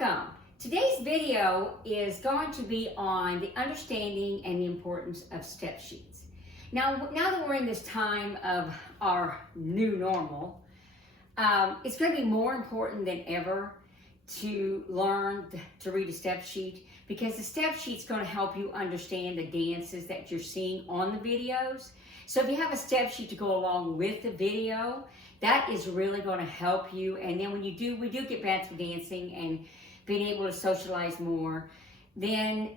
Welcome! Today's video is going to be on the understanding and the importance of step sheets. Now that we're in this time of our new normal, it's going to be more important than ever to learn to read a step sheet, because the step sheet's going to help you understand the dances that you're seeing on the videos. So if you have a step sheet to go along with the video, that is really going to help you. And then when we do get back to dancing and being able to socialize more, then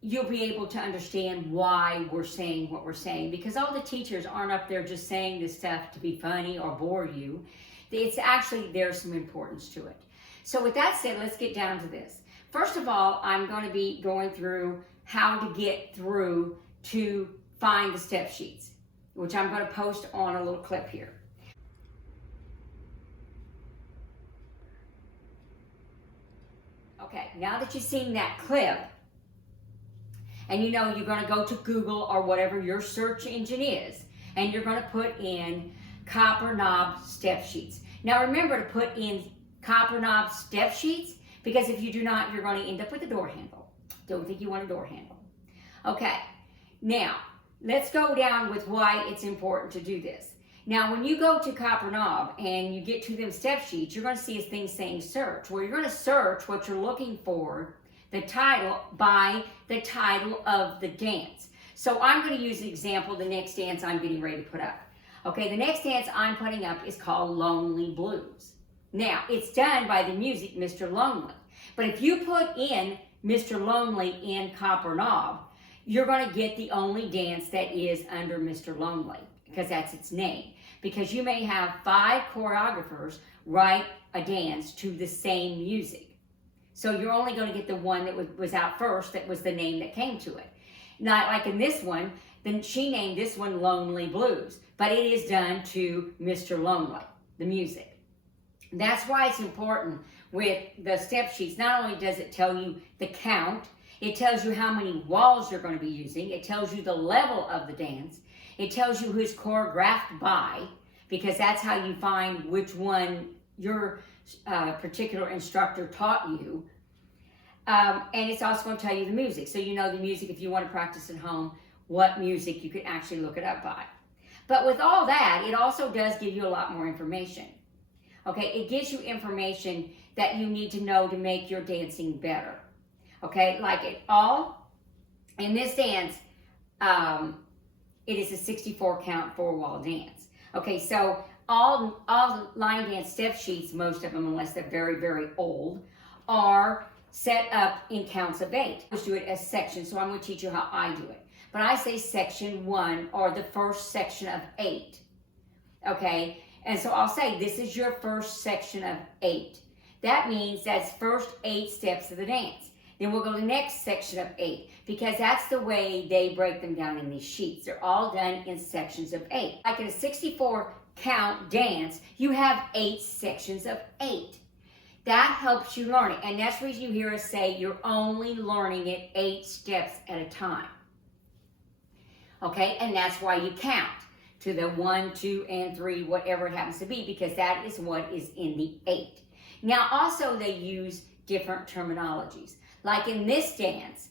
you'll be able to understand why we're saying what we're saying. Because all the teachers aren't up there just saying this stuff to be funny or bore you. It's actually, there's some importance to it. So with that said, let's get down to this. First of all, I'm going to be going through how to get through to find the step sheets, which I'm going to post on a little clip here. Okay, now that you've seen that clip, and you know you're going to go to Google or whatever your search engine is, and you're going to put in copper knob step sheets. Now remember to put in copper knob step sheets, because if you do not, you're going to end up with a door handle. Don't think you want a door handle. Okay, now let's go down with why it's important to do this. Now, when you go to Copper Knob and you get to them step sheets, you're going to see a thing saying search, where you're going to search what you're looking for, the title, by the title of the dance. So I'm going to use an example, the next dance I'm getting ready to put up. Okay, the next dance I'm putting up is called Lonely Blues. Now, it's done by the music Mr. Lonely. But if you put in Mr. Lonely in Copper Knob, you're going to get the only dance that is under Mr. Lonely, because that's its name. Because you may have 5 choreographers write a dance to the same music. So you're only going to get the one that was out first, that was the name that came to it. Not like in this one, then she named this one Lonely Blues, but it is done to Mr. Lonely, the music. That's why it's important with the step sheets. Not only does it tell you the count, it tells you how many walls you're going to be using. It tells you the level of the dance. It tells you who's choreographed by, because that's how you find which one your particular instructor taught you. And it's also going to tell you the music. So you know the music, if you want to practice at home, what music you could actually look it up by. But with all that, it also does give you a lot more information. Okay, it gives you information that you need to know to make your dancing better. Okay, like in this dance, it is a 64 count 4-wall dance. Okay, so all line dance step sheets, most of them, unless they're very, very old, are set up in counts of 8. Let's do it as sections, so I'm going to teach you how I do it. But I say section 1, or the first section of 8. Okay, and so I'll say this is your first section of 8. That means that's first 8 steps of the dance. Then we'll go to the next section of 8, because that's the way they break them down in these sheets. They're all done in sections of 8. Like in a 64 count dance, you have 8 sections of 8. That helps you learn it. And that's the reason you hear us say you're only learning it 8 steps at a time. Okay, and that's why you count to the 1, 2, and 3, whatever it happens to be, because that is what is in the 8. Now also they use different terminologies. Like in this dance,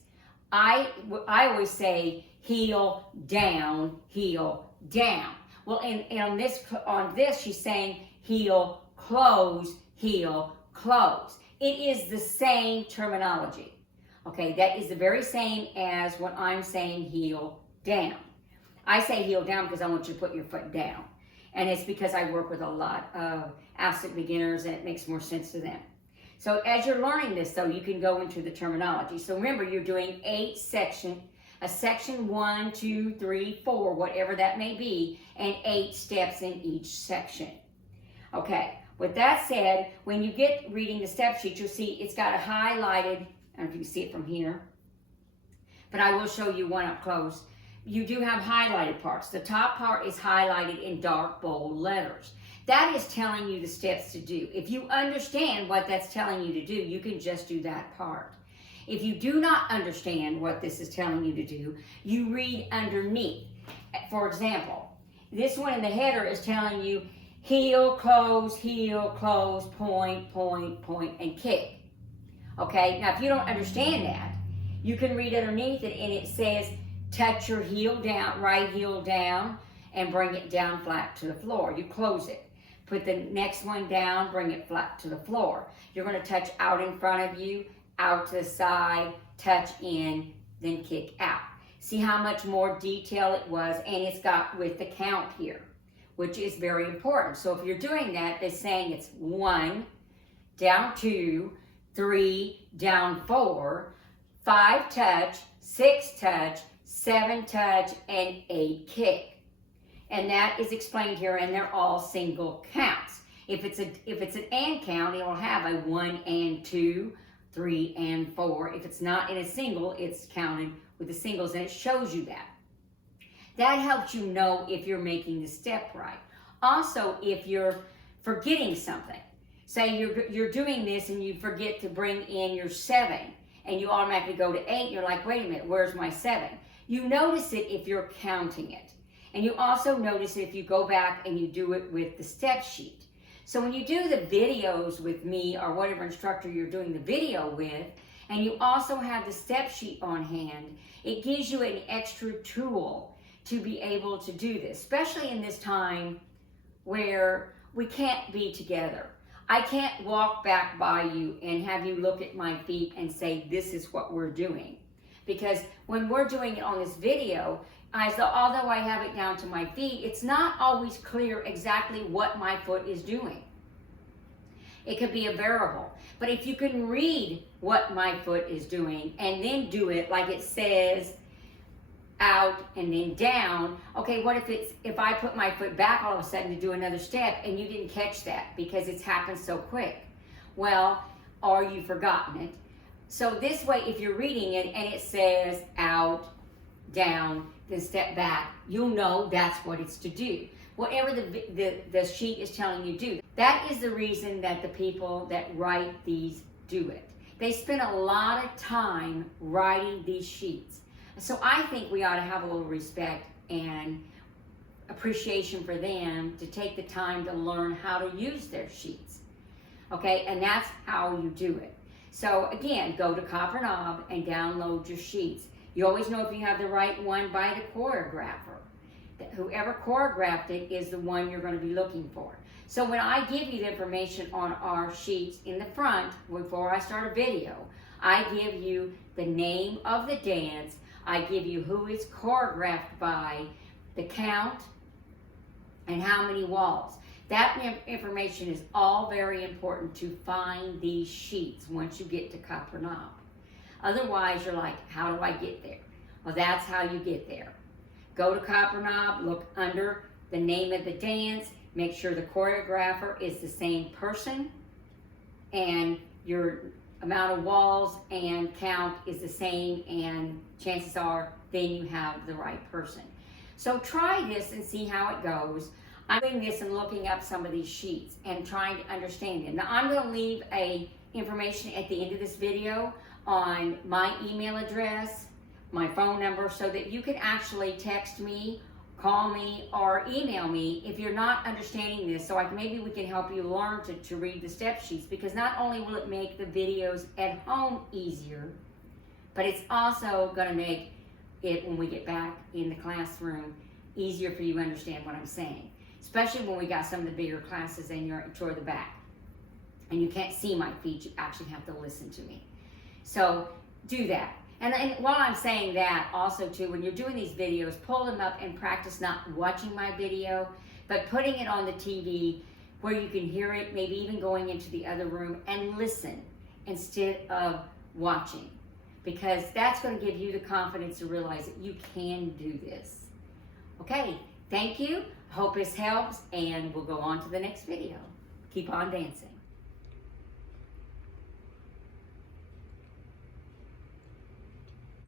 I always say heel, down, heel, down. Well, on this, she's saying heel, close, close. It is the same terminology. Okay, that is the very same as when I'm saying heel, down. I say heel down because I want you to put your foot down. And it's because I work with a lot of absolute beginners, and it makes more sense to them. So as you're learning this, though, you can go into the terminology. So remember, you're doing 8 sections, a section 1, 2, 3, 4, whatever that may be, and 8 steps in each section. Okay, with that said, when you get reading the step sheet, you'll see it's got a highlighted, I don't know if you can see it from here, but I will show you one up close. You do have highlighted parts. The top part is highlighted in dark, bold letters. That is telling you the steps to do. If you understand what that's telling you to do, you can just do that part. If you do not understand what this is telling you to do, you read underneath. For example, this one in the header is telling you heel, close, point, point, and kick. Okay, now if you don't understand that, you can read underneath it, and it says, touch your heel down, right heel down, and bring it down flat to the floor. You close it. Put the next one down, bring it flat to the floor. You're going to touch out in front of you, out to the side, touch in, then kick out. See how much more detail it was, and it's got with the count here, which is very important. So if you're doing that, it's saying it's 1, down 2, 3, down 4, 5 touch, 6 touch, 7 touch, and 8 kick. And that is explained here, and they're all single counts. If it's an and count, it will have a 1 and 2, 3 and 4. If it's not in a single, it's counted with the singles, and it shows you that. That helps you know if you're making the step right. Also, if you're forgetting something, say you're doing this and you forget to bring in your 7, and you automatically go to 8, you're like, wait a minute, where's my 7? You notice it if you're counting it. And you also notice it if you go back and you do it with the step sheet. So when you do the videos with me or whatever instructor you're doing the video with, and you also have the step sheet on hand, it gives you an extra tool to be able to do this, especially in this time where we can't be together. I can't walk back by you and have you look at my feet and say, this is what we're doing. Because when we're doing it on this video, although I have it down to my feet, it's not always clear exactly what my foot is doing. It could be a variable. But if you can read what my foot is doing and then do it like it says out and then down, okay, what if I put my foot back all of a sudden to do another step and you didn't catch that because it's happened so quick? Well, or you've forgotten it. So this way, if you're reading it and it says out, down, then step back, you'll know that's what it's to do. Whatever the sheet is telling you to do. That is the reason that the people that write these do it. They spend a lot of time writing these sheets. So I think we ought to have a little respect and appreciation for them to take the time to learn how to use their sheets. Okay, and that's how you do it. So again, go to Copper Knob and download your sheets. You always know if you have the right one by the choreographer. Whoever choreographed it is the one you're going to be looking for. So when I give you the information on our sheets in the front, before I start a video, I give you the name of the dance, I give you who it's choreographed by, the count, and how many walls. That information is all very important to find these sheets once you get to Copper Knob. Otherwise, you're like, how do I get there? Well, that's how you get there. Go to Copper Knob, look under the name of the dance, make sure the choreographer is the same person, and your amount of walls and count is the same, and chances are then you have the right person. So try this and see how it goes. I'm doing this and looking up some of these sheets and trying to understand them. Now I'm going to leave information at the end of this video on my email address, my phone number, so that you can actually text me, call me, or email me if you're not understanding this, so maybe we can help you learn to read the step sheets, because not only will it make the videos at home easier, but it's also going to make it, when we get back in the classroom, easier for you to understand what I'm saying, especially when we got some of the bigger classes and you're toward the back and you can't see my feet, you actually have to listen to me. So do that. And while I'm saying that, also too, when you're doing these videos, pull them up and practice not watching my video, but putting it on the TV where you can hear it, maybe even going into the other room and listen instead of watching, because that's going to give you the confidence to realize that you can do this. Okay, thank you. Hope this helps, and we'll go on to the next video. Keep on dancing.